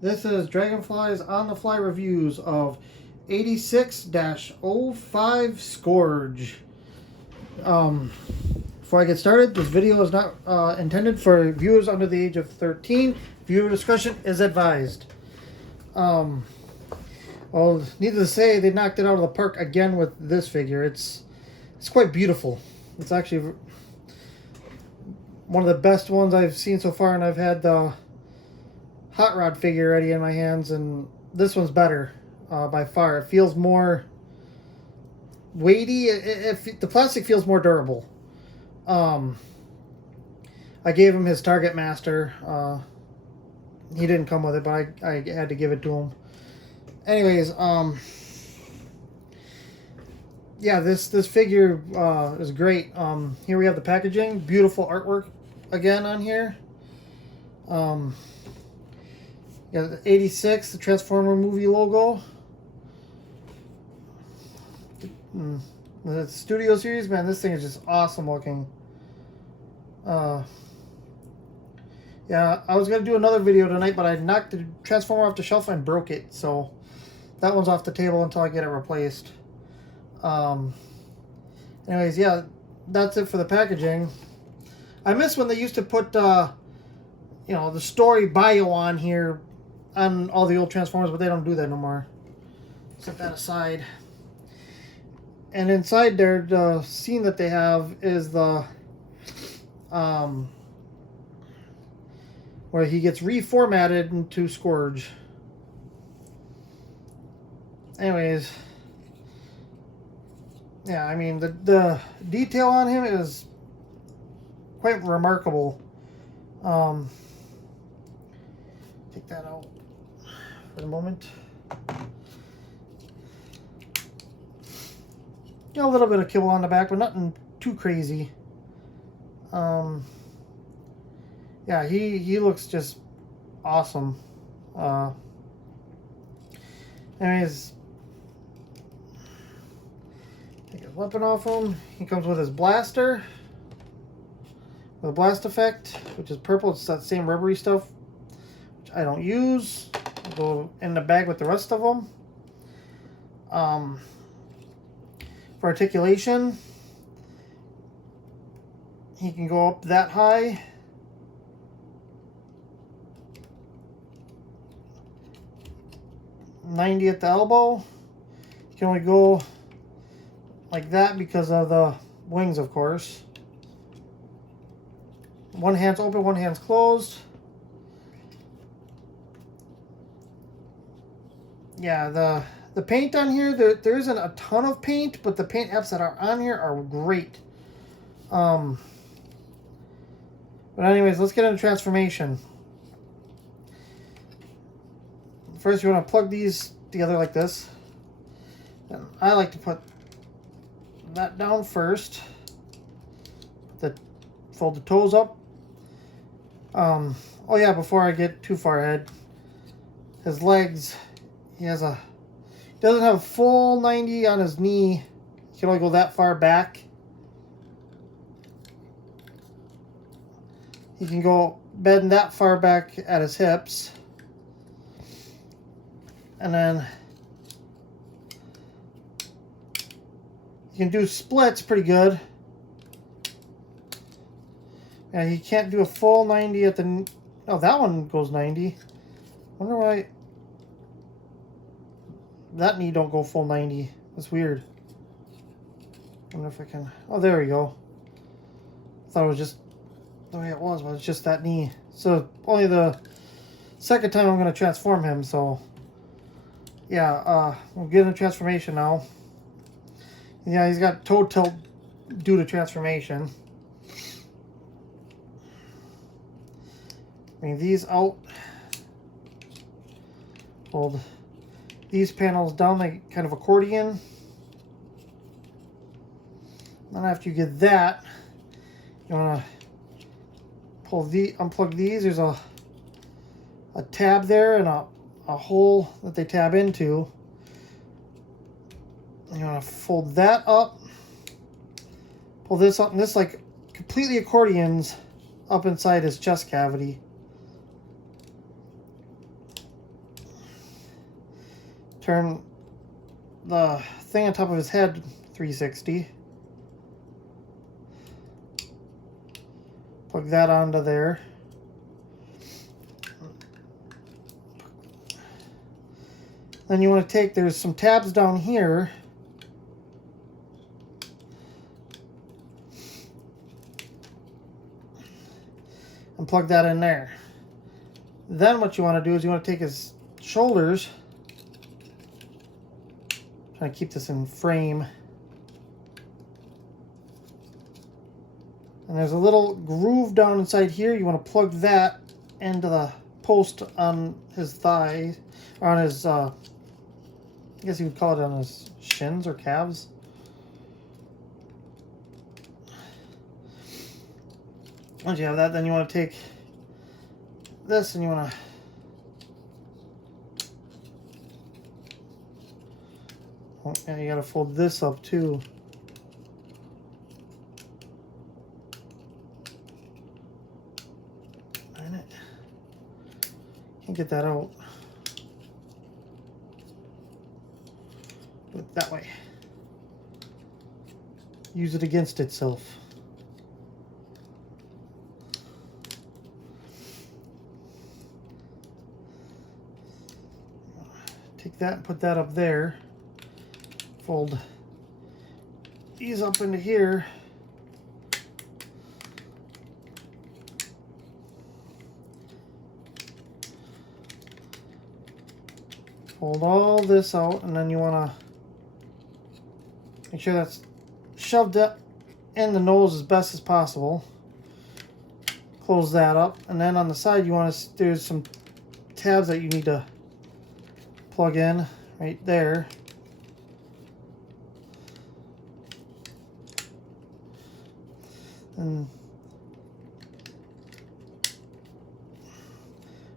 This is Dragonflies on the fly reviews of 86-05 Scourge. Before I get started, this video is not intended for viewers under the age of 13. Viewer discretion is advised. Well, needless to say, they knocked it out of the park again with this figure. It's quite beautiful. It's actually one of the best ones I've seen so far, and I've had the Hot Rod figure already in my hands, and this one's better by far. It feels more weighty. The plastic feels more durable. I gave him his Target Master. He didn't come with it, but I had to give it to him. Anyways, yeah, this figure is great. Here we have the packaging. Beautiful artwork again on here. Yeah, the 86, the Transformer movie logo. The Studio Series, man, this thing is just awesome looking. Yeah, I was going to do another video tonight, but I knocked the Transformer off the shelf and broke it. So that one's off the table until I get it replaced. Anyways, yeah, that's it for the packaging. I miss when they used to put, you know, the story bio on here on all the old Transformers, but they don't do that no more. Set that aside. And inside there, the scene that they have is the where he gets reformatted into Scourge. Anyways, yeah, I mean the detail on him is quite remarkable. Take that out for the moment. Got a little bit of kibble on the back, but nothing too crazy. Yeah, he looks just awesome. Anyways, take his weapon off him. He comes with his blaster, with a blast effect, which is purple. It's that same rubbery stuff, which I don't use. I'll go in the bag with the rest of them. For articulation, he can go up that high. .90 at the elbow. You can only go like that because of the wings, of course. One hand's open, one hand's closed. Yeah, the paint on here, there isn't a ton of paint, but the paint apps that are on here are great. But anyways, let's get into transformation. First, you want to plug these together like this. And I like to put that down first. Fold the toes up. Oh yeah, before I get too far ahead, his legs, he doesn't have a full 90 on his knee. He can only go that far back. He can go bend that far back at his hips. And then you can do splits pretty good. And he can't do a full 90 at the... Oh, that one goes 90. Wonder why that knee don't go full 90. That's weird. Wonder if I can... Oh, there we go. I thought it was just the way it was, but it's just that knee. So only the second time I'm going to transform him, so... Yeah, we'll get into transformation now. Yeah, he's got toe tilt due to transformation. Bring these out. Hold these panels down like kind of accordion. Then after you get that, you want to unplug these. There's a tab there and a hole that they tab into. You want to fold that up, pull this up, and this like completely accordions up inside his chest cavity. turn the thing on top of his head 360. Plug that onto there. Then you want to take, there's some tabs down here. And plug that in there. Then what you want to do is you want to take his shoulders. Trying to keep this in frame. And there's a little groove down inside here. You want to plug that into the post on his thigh, or on his, I guess you would call it on his shins or calves. Once you have that, then you want to take this and you want to and you got to fold this up too. Can't get that out. Do it that way. Use it against itself. Take that and put that up there. Fold these up into here. Fold all this out, and then you want to make sure that's shoved up in the nose as best as possible. Close that up, and then on the side you want to, there's some tabs that you need to plug in right there. And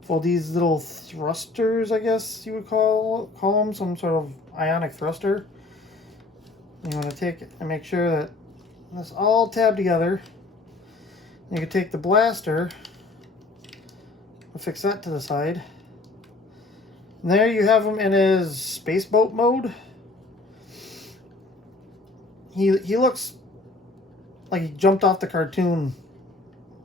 fold these little thrusters, I guess you would call them, some sort of ionic thruster. You want to take it and make sure that that's all tabbed together. You can take the blaster and fix that to the side. And there you have him in his space boat mode. He looks like he jumped off the cartoon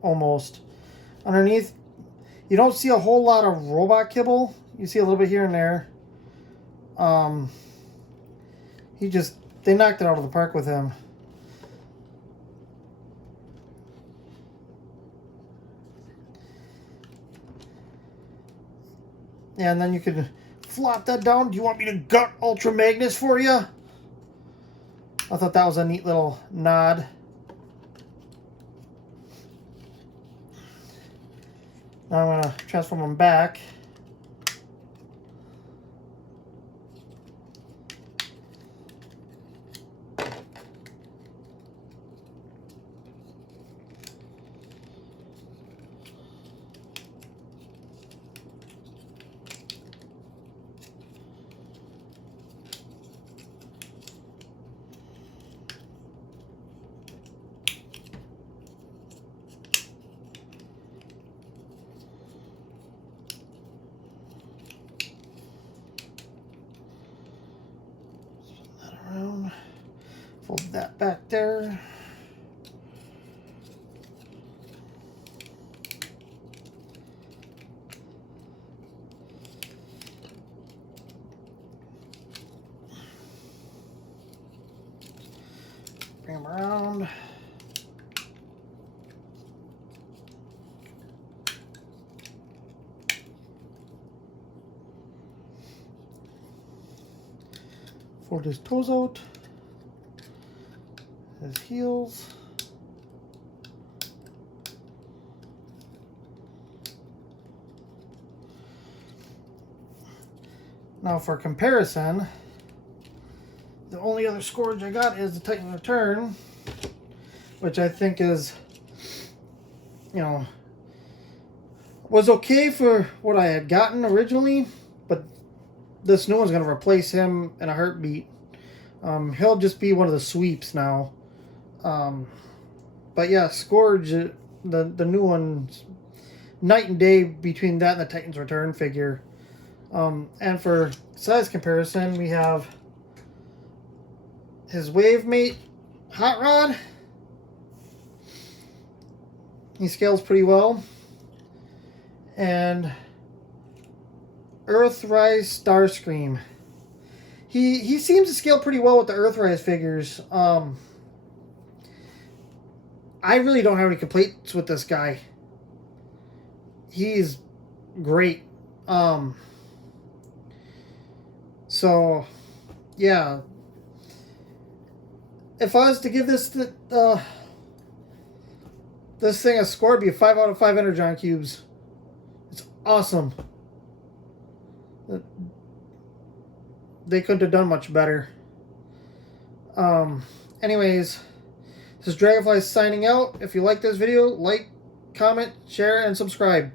almost. Underneath, you don't see a whole lot of robot kibble. You see a little bit here and there. They knocked it out of the park with him. Yeah, and then you can flop that down. Do you want me to gut Ultra Magnus for you? I thought that was a neat little nod. Now I'm going to transform them back. Fold that back there. Bring them around. Fold his toes out. His heels. Now for comparison, the only other Scourge I got is the Titan Return, which I think is, was okay for what I had gotten originally, but this new one's going to replace him in a heartbeat. He'll just be one of the sweeps now. But yeah, Scourge, the new one's night and day between that and the Titan's Return figure. And for size comparison, we have his Wavemate Hot Rod. He scales pretty well. And Earthrise Starscream. He seems to scale pretty well with the Earthrise figures. I really don't have any complaints with this guy. He's great. So, yeah. If I was to give this this thing a score, it'd be a 5 out of 5 Energon Cubes. It's awesome. They couldn't have done much better. Anyways, this is Dragonflies signing out. If you like this video, like, comment, share, and subscribe.